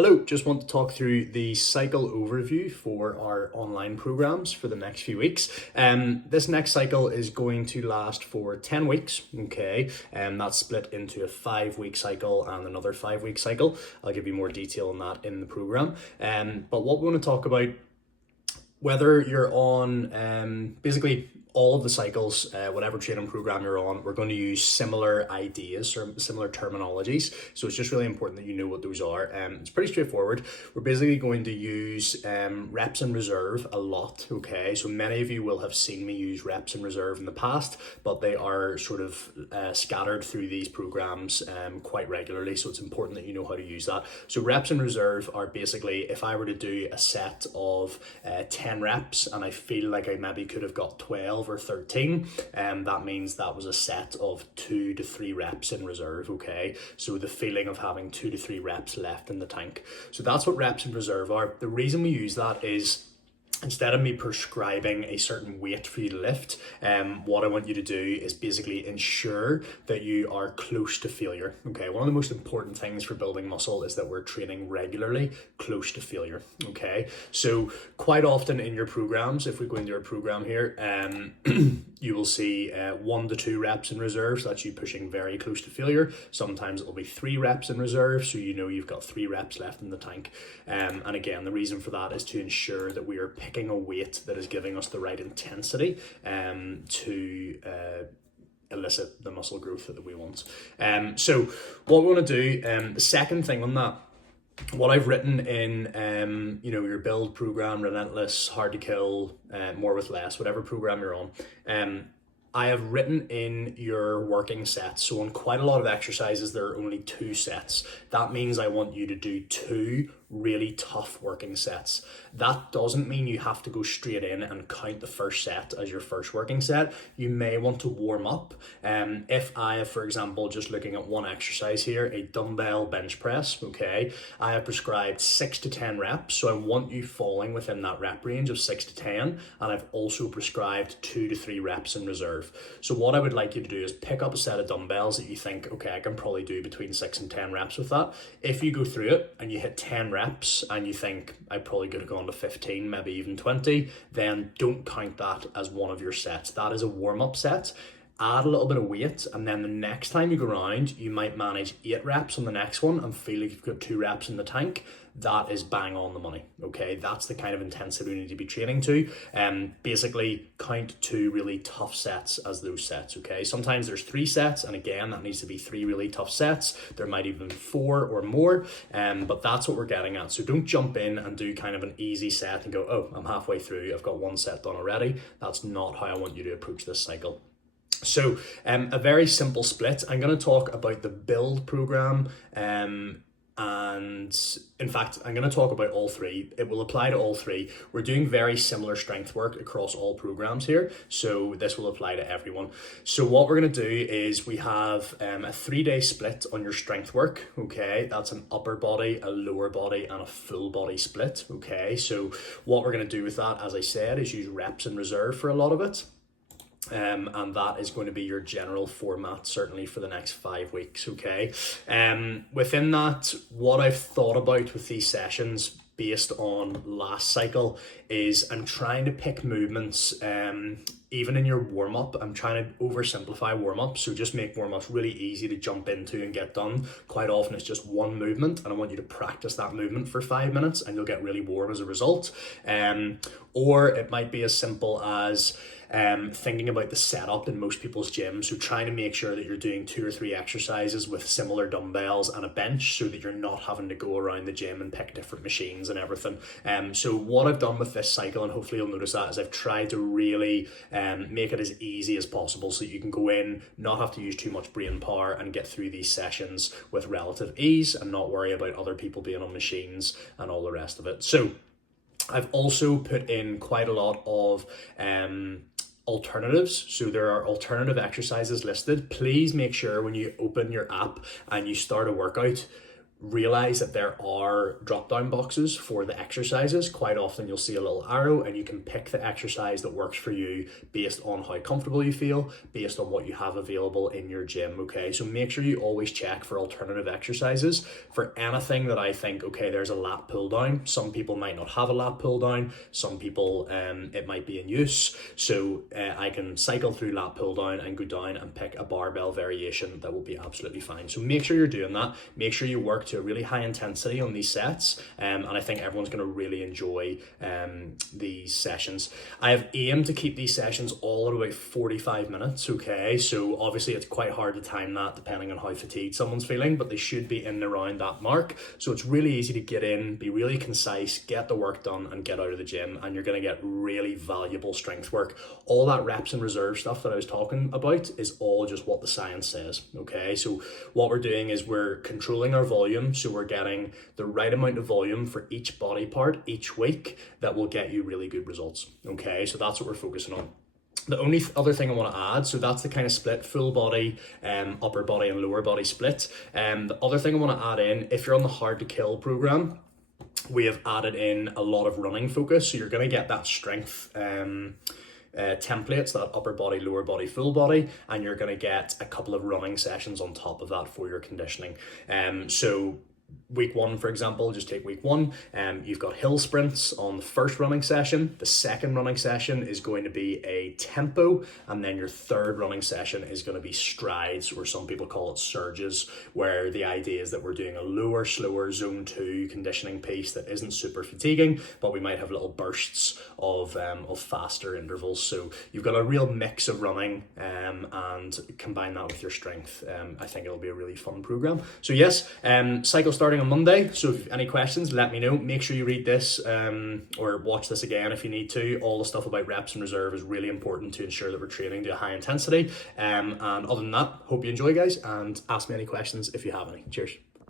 Hello, just want to talk through the cycle overview for our online programs for the next few weeks. This next cycle is going to last for 10 weeks, okay? That's split into a 5-week cycle and another 5-week cycle. I'll give you more detail on that in the program. But what we want to talk about, whether you're on basically all of the cycles, whatever training program you're on, we're going to use similar ideas or similar terminologies. So it's just really important that you know what those are. It's pretty straightforward. We're basically going to use reps and reserve a lot, okay? So many of you will have seen me use reps and reserve in the past, but they are sort of scattered through these programs quite regularly. So it's important that you know how to use that. So reps and reserve are basically, if I were to do a set of 10 reps and I feel like I maybe could have got 12 or 13, that means that was a set of 2 to 3 reps in reserve, okay? So the feeling of having 2 to 3 reps left in the tank. So that's what reps in reserve are. The reason we use that is, instead of me prescribing a certain weight for you to lift, what I want you to do is basically ensure that you are close to failure. Okay, one of the most important things for building muscle is that we're training regularly close to failure. Okay, so quite often in your programs, if we go into a program here, you will see 1 to 2 reps in reserve, so that's you pushing very close to failure. Sometimes it'll be 3 reps in reserve, so you know you've got 3 reps left in the tank. And again, the reason for that is to ensure that we are picking a weight that is giving us the right intensity to elicit the muscle growth that we want. So what we want to do, the second thing on that, what I've written in your build program, Relentless, Hard to Kill, More with Less, whatever program you're on, I have written in your working sets. So on quite a lot of exercises, there are only 2 sets. That means I want you to do 2 really tough working sets. That doesn't mean you have to go straight in and count the first set as your first working set. You may want to warm up. If I have, for example, just looking at one exercise here, a dumbbell bench press, okay, I have prescribed 6 to 10 reps. So I want you falling within that rep range of 6 to 10. And I've also prescribed 2 to 3 reps in reserve. So what I would like you to do is pick up a set of dumbbells that you think, okay, I can probably do between 6 and 10 reps with that. If you go through it and you hit 10 reps and you think I probably could have gone to 15, maybe even 20, then don't count that as one of your sets. That is a warm-up set. Add a little bit of weight, and then the next time you go around, you might manage 8 reps on the next one and feel like you've got 2 reps in the tank. That is bang on the money, okay? That's the kind of intensity we need to be training to. Basically, count 2 really tough sets as those sets, okay? Sometimes there's 3 sets, and again, that needs to be 3 really tough sets. There might even be 4 or more, but that's what we're getting at. So don't jump in and do kind of an easy set and go, oh, I'm halfway through, I've got 1 set done already. That's not how I want you to approach this cycle. So a very simple split. I'm going to talk about the build program, and in fact, I'm going to talk about all 3. It will apply to all 3. We're doing very similar strength work across all programs here, so this will apply to everyone. So what we're going to do is we have a 3-day split on your strength work, okay? That's an upper body, a lower body, and a full body split, okay? So what we're going to do with that, as I said, is use reps in reserve for a lot of it. And that is going to be your general format, certainly for the next 5 weeks, okay? Within that, what I've thought about with these sessions based on last cycle is I'm trying to pick movements, even in your warm-up, I'm trying to oversimplify warm-up, so just make warm-ups really easy to jump into and get done. Quite often it's just one movement, and I want you to practice that movement for 5 minutes, and you'll get really warm as a result. Or it might be as simple as thinking about the setup in most people's gyms, so trying to make sure that you're doing 2 or 3 exercises with similar dumbbells and a bench so that you're not having to go around the gym and pick different machines and everything. So what I've done with this cycle, and hopefully you'll notice that, is I've tried to really make it as easy as possible so that you can go in, not have to use too much brain power, and get through these sessions with relative ease and not worry about other people being on machines and all the rest of it. So I've also put in quite a lot of alternatives. So there are alternative exercises listed. Please make sure when you open your app and you start a workout, realize that there are drop down boxes for the exercises. Quite often you'll see a little arrow and you can pick the exercise that works for you based on how comfortable you feel, based on what you have available in your gym. Okay, so make sure you always check for alternative exercises for anything that I think, okay, there's a lat pull down. Some people might not have a lat pull down, some people it might be in use, so I can cycle through lat pull down and go down and pick a barbell variation that will be absolutely fine. So make sure you're doing that. Make sure you work to a really high intensity on these sets, and I think everyone's going to really enjoy these sessions. I have aimed to keep these sessions all at about 45 minutes. Okay, so obviously it's quite hard to time that depending on how fatigued someone's feeling, but they should be in and around that mark. So it's really easy to get in, be really concise, get the work done and get out of the gym, and you're going to get really valuable strength work. All that reps and reserve stuff that I was talking about is all just what the science says. Okay, so what we're doing is we're controlling our volume, so we're getting the right amount of volume for each body part each week that will get you really good results. Okay, so that's what we're focusing on. The only other thing I want to add, so that's the kind of split, full body, upper body and lower body split. The other thing I want to add in, if you're on the Hard to Kill program, we have added in a lot of running focus, so you're going to get that strength templates, that upper body, lower body, full body, and you're going to get a couple of running sessions on top of that for your conditioning. So week one, for example, just take week one, you've got hill sprints on the first running session. The second running session is going to be a tempo, and then your third running session is going to be strides, or some people call it surges, where the idea is that we're doing a lower, slower zone 2 conditioning piece that isn't super fatiguing, but we might have little bursts of faster intervals. So you've got a real mix of running and combine that with your strength. I think it'll be a really fun program. So yes, cycle starting on Monday. So if you have any questions, let me know. Make sure you read this or watch this again if you need to. All the stuff about reps and reserve is really important to ensure that we're training to a high intensity. And other than that, hope you enjoy, guys, and ask me any questions if you have any. Cheers.